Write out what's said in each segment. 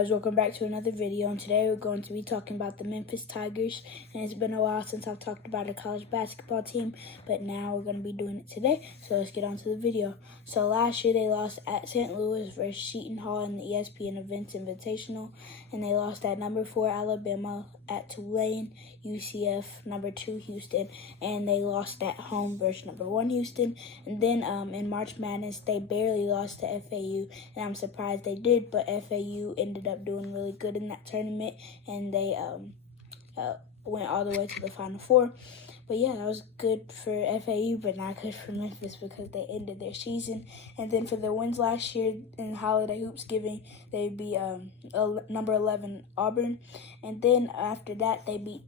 guys, welcome back to another video, and today we're going to be talking about the Memphis Tigers. And it's been a while since I've talked about a college basketball team, but now we're going to be doing it today, so let's get on to the video. So last year they lost at St. Louis versus Seton Hall in the ESPN Events Invitational, and they lost at number 4 Alabama, at Tulane, UCF, number 2 Houston, and they lost at home versus number 1 Houston. And then in March Madness they barely lost to FAU, and I'm surprised they did, but FAU ended up doing really good in that tournament, and they went all the way to the Final Four. But yeah, that was good for FAU, but not good for Memphis because they ended their season. And then for their wins last year in Holiday Hoops Giving, they beat number 11 Auburn, and then after that they beat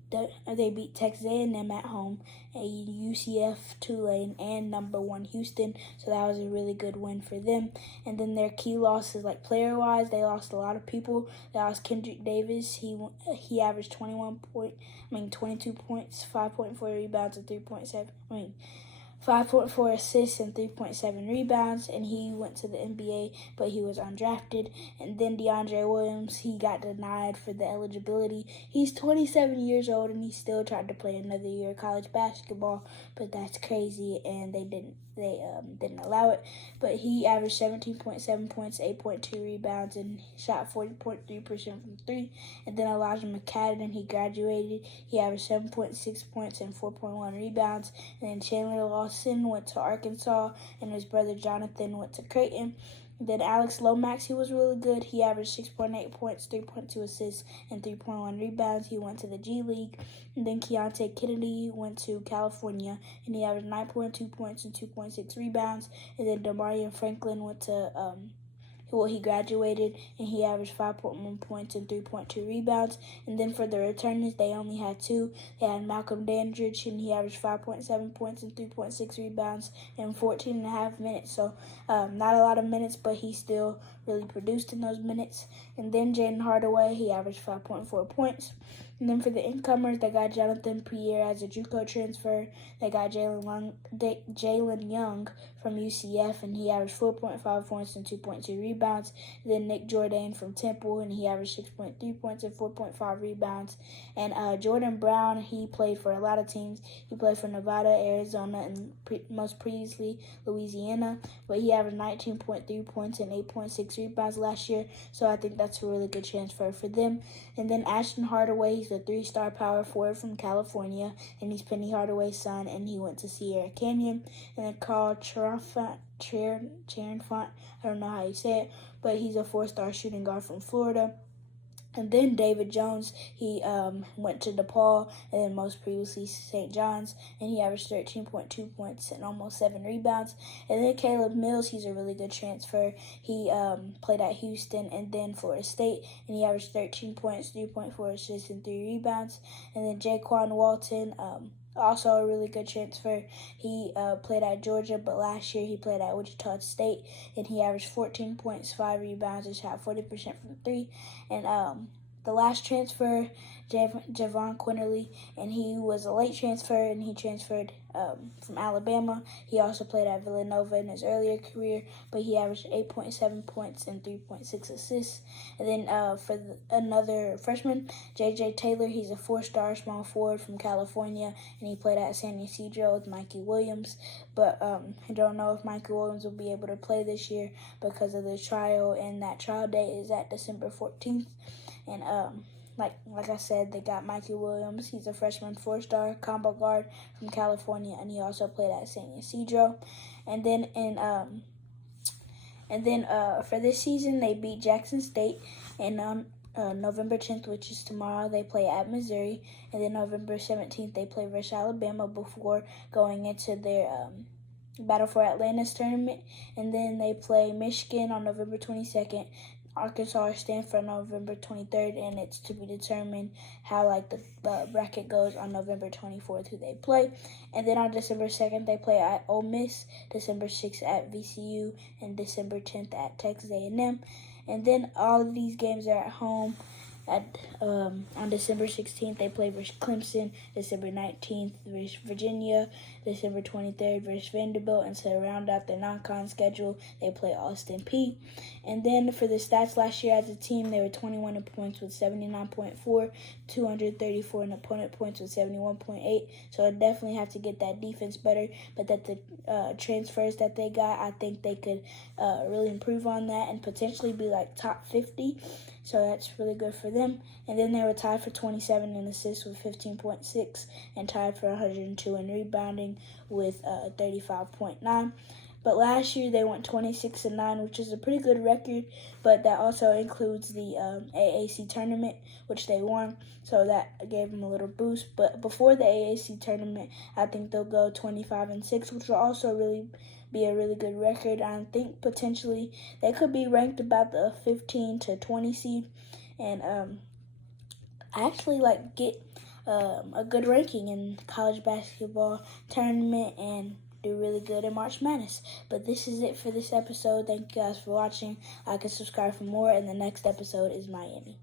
Texas A&M at home, a UCF, Tulane, and number 1 Houston. So that was a really good win for them. And then their key losses, like player-wise, they lost a lot of people. They lost Kendrick Davis. He averaged 22 points, 5.4 rebounds, and 5.4 assists and 3.7 rebounds, and he went to the NBA, but he was undrafted. And then DeAndre Williams, he got denied for the eligibility. He's 27 years old, and he still tried to play another year of college basketball, but that's crazy, and they didn't allow it. But he averaged 17.7 points, 8.2 rebounds, and shot 40.3% from 3. And then Elijah McCadden, he graduated. He averaged 7.6 points and 4.1 rebounds. And then Chandler Lawson went to Arkansas, and his brother Jonathan went to Creighton. Then Alex Lomax, he was really good. He averaged 6.8 points, 3.2 assists, and 3.1 rebounds. He went to the G League. And then Keontae Kennedy went to California, and he averaged 9.2 points and 2.6 rebounds. And then Damarian Franklin went to he graduated, and he averaged 5.1 points and 3.2 rebounds. And then for the returners, they only had 2. They had Malcolm Dandridge, and he averaged 5.7 points and 3.6 rebounds in 14 and a half minutes. So not a lot of minutes, but he still really produced in those minutes. And then Jaden Hardaway, he averaged 5.4 points. And then for the incomers, they got Jonathan Pierre as a JUCO transfer. They got Jalen Young from UCF, and he averaged 4.5 points and 2.2 rebounds. And then Nick Jordan from Temple, and he averaged 6.3 points and 4.5 rebounds. And Jordan Brown, he played for a lot of teams. He played for Nevada, Arizona, and most previously Louisiana. But he averaged 19.3 points and 8.6 rebounds last year. So I think that's a really good transfer for them. And then Ashton Hardaway, he's a 3-star power forward from California, and he's Penny Hardaway's son, and he went to Sierra Canyon. And then Carl Cherenfant, I don't know how you say it, but he's a 4-star shooting guard from Florida. And then David Jones, he went to DePaul, and then most previously St. John's, and he averaged 13.2 points and almost 7 rebounds. And then Caleb Mills, he's a really good transfer. He played at Houston and then Florida State, and he averaged 13 points, 3.4 assists, and 3 rebounds. And then Jaquan Walton, also a really good transfer. He played at Georgia, but last year he played at Wichita State, and he averaged 14 points, 5 rebounds, and shot 40% from 3. And the last transfer, Javon Quinterly, and he was a late transfer, and he transferred from Alabama. He also played at Villanova in his earlier career, but he averaged 8.7 points and 3.6 assists. And then for another freshman, J.J. Taylor, he's a 4-star small forward from California, and he played at San Ysidro with Mikey Williams. But I don't know if Mikey Williams will be able to play this year because of the trial, and that trial date is at December 14th. And like I said, they got Mikey Williams. He's a freshman 4-star combo guard from California, and he also played at San Ysidro. And then for this season, they beat Jackson State, and on November 10th, which is tomorrow, they play at Missouri, and then November 17th, they play versus Alabama before going into their Battle for Atlantis tournament. And then they play Michigan on November 22nd, Arkansas or Stanford on November 23rd, and it's to be determined how the bracket goes on November 24th who they play. And then on December 2nd, they play at Ole Miss, December 6th at VCU, and December 10th at Texas A&M. And then all of these games are at home. On December 16th, they play versus Clemson. December 19th versus Virginia. December 23rd versus Vanderbilt. And to round out their non-con schedule, they play Austin Peay. And then for the stats last year as a team, they were 21 in points with 79.4, 234 in opponent points with 71.8. So I definitely have to get that defense better. But that the transfers that they got, I think they could really improve on that and potentially be like top 50. So that's really good for them. And then they were tied for 27 in assists with 15.6 and tied for 102 in rebounding with 35.9. But last year they went 26-9, which is a pretty good record. But that also includes the AAC tournament, which they won. So that gave them a little boost. But before the AAC tournament, I think they'll go 25-6, which will also really be a really good record. I think potentially they could be ranked about the 15 to 20 seed, and actually get a good ranking in college basketball tournament and do really good in March Madness. But this is it for this episode. Thank you guys for watching. Like and subscribe for more, and the next episode is Miami.